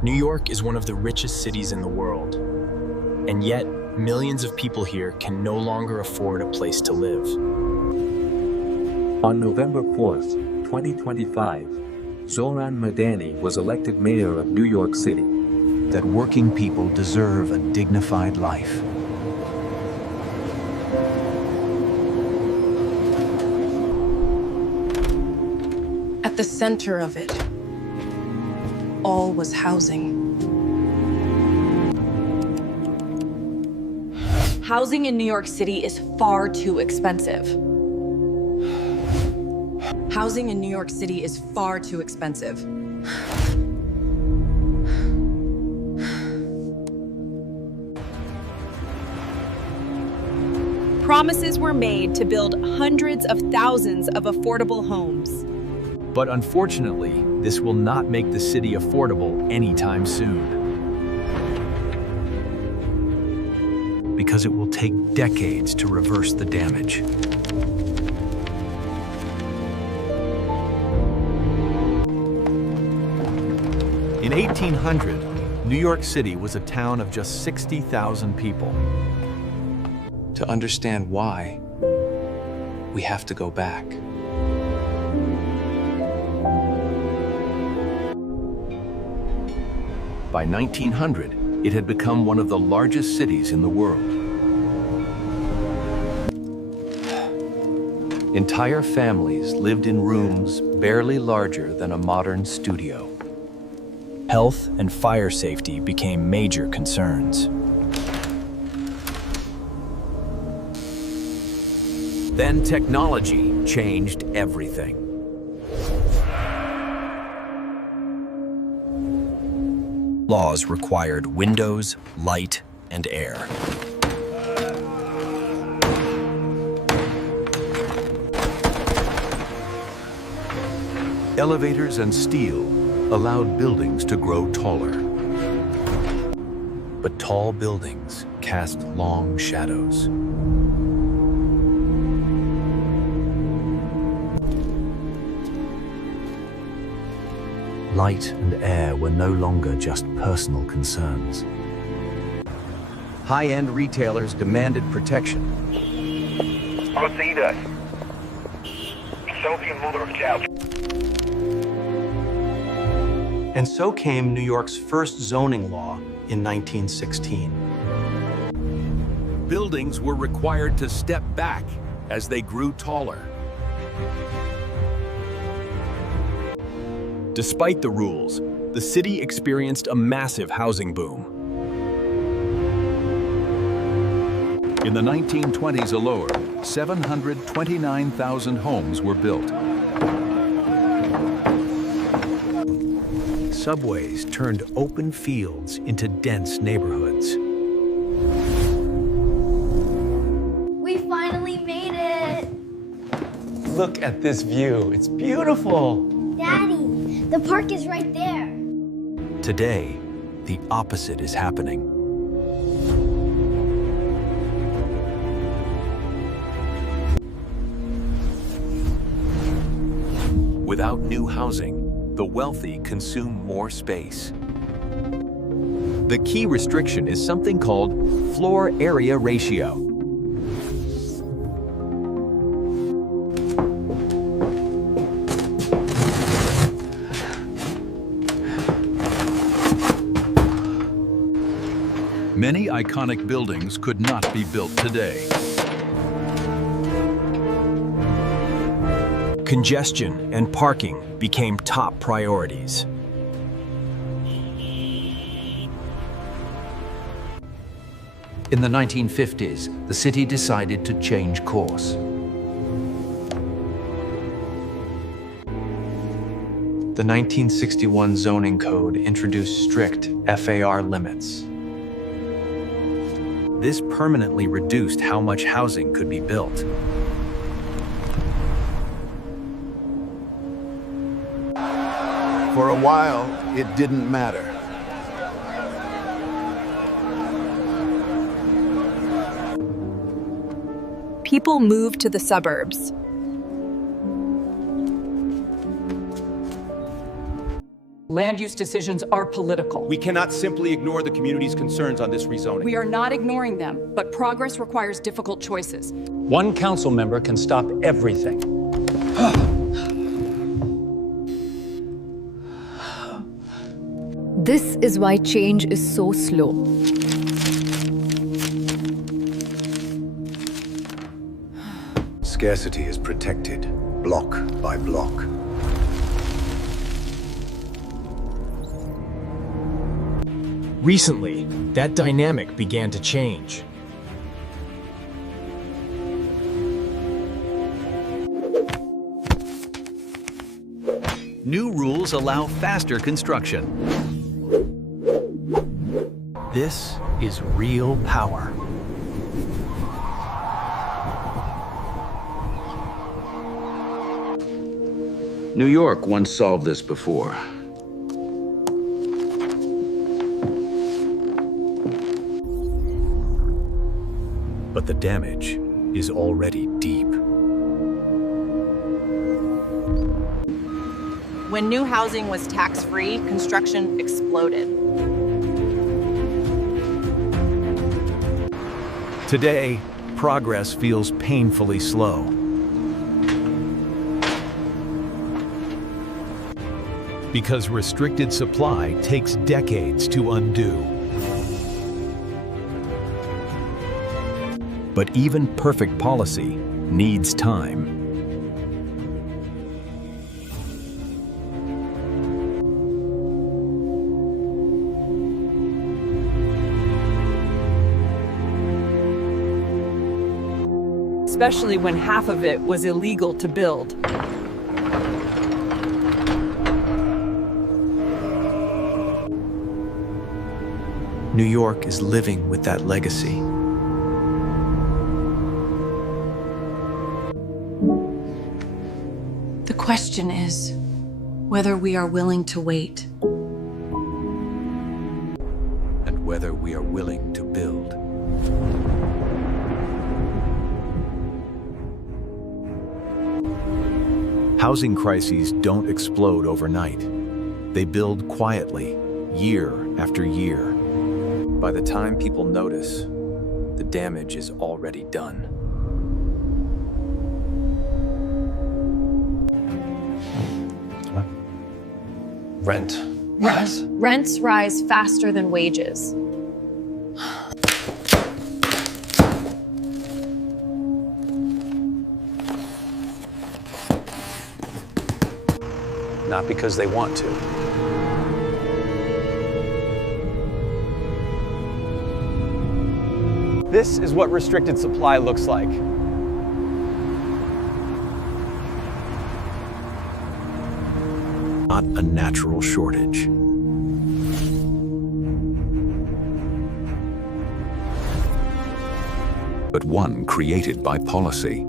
New York is one of the richest cities in the world, and yet millions of people here can no longer afford a place to live. On November 4th, 2025, Zoran Madani was elected mayor of New York City. That working people deserve a dignified life. At the center of it, all was housing. Housing in New York City is far too expensive. Housing in New York City is far too expensive. Promises were made to build hundreds of thousands of affordable homes. But unfortunately, this will not make the city affordable anytime soon. Because it will take decades to reverse the damage. In 1800, New York City was a town of just 60,000 people. To understand why, we have to go back. By 1900, it had become one of the largest cities in the world. Entire families lived in rooms barely larger than a modern studio. Health and fire safety became major concerns. Then technology changed everything. Laws required windows, light, and air. Elevators and steel allowed buildings to grow taller. But tall buildings cast long shadows. Light and air were no longer just personal concerns. High-end retailers demanded protection. And so came New York's first zoning law in 1916. Buildings were required to step back as they grew taller. Despite the rules, the city experienced a massive housing boom. In the 1920s alone, 729,000 homes were built. Subways turned open fields into dense neighborhoods. We finally made it! Look at this view. It's beautiful. Daddy, the park is right there. Today, the opposite is happening. Without new housing, the wealthy consume more space. The key restriction is something called floor area ratio. Many iconic buildings could not be built today. Congestion and parking became top priorities. In the 1950s, the city decided to change course. The 1961 zoning code introduced strict FAR limits. This permanently reduced how much housing could be built. For a while, it didn't matter. People moved to the suburbs. Land use decisions are political. We cannot simply ignore the community's concerns on this rezoning. We are not ignoring them, but progress requires difficult choices. One council member can stop everything. This is why change is so slow. Scarcity is protected, block by block. Recently, that dynamic began to change. New rules allow faster construction. This is real power. New York once solved this before. But the damage is already deep. When new housing was tax-free, construction exploded. Today, progress feels painfully slow. Because restricted supply takes decades to undo. But even perfect policy needs time. Especially when half of it was illegal to build. New York is living with that legacy. The question is whether we are willing to wait. And whether we are willing to build. Housing crises don't explode overnight. They build quietly, year after year. By the time people notice, the damage is already done. Rent. Yes. Rents rise faster than wages. Not because they want to. This is what restricted supply looks like. Not a natural shortage. But one created by policy.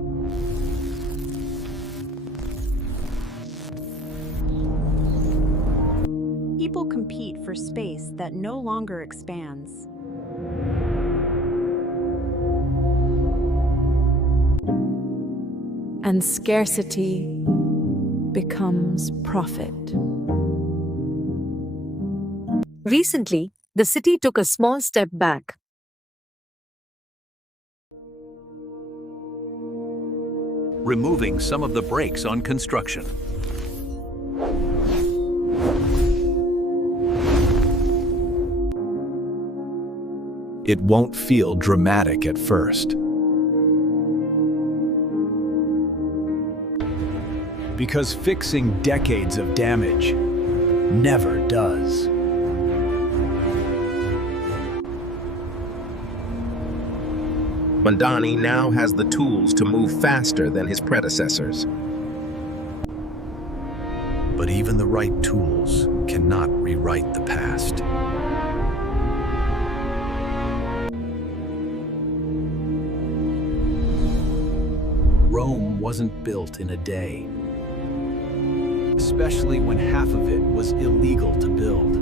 People compete for space that no longer expands. And scarcity becomes profit. Recently, the city took a small step back. Removing some of the brakes on construction. It won't feel dramatic at first. Because fixing decades of damage never does. Mandani now has the tools to move faster than his predecessors. But even the right tools cannot rewrite the past. Rome wasn't built in a day. Especially when half of it was illegal to build.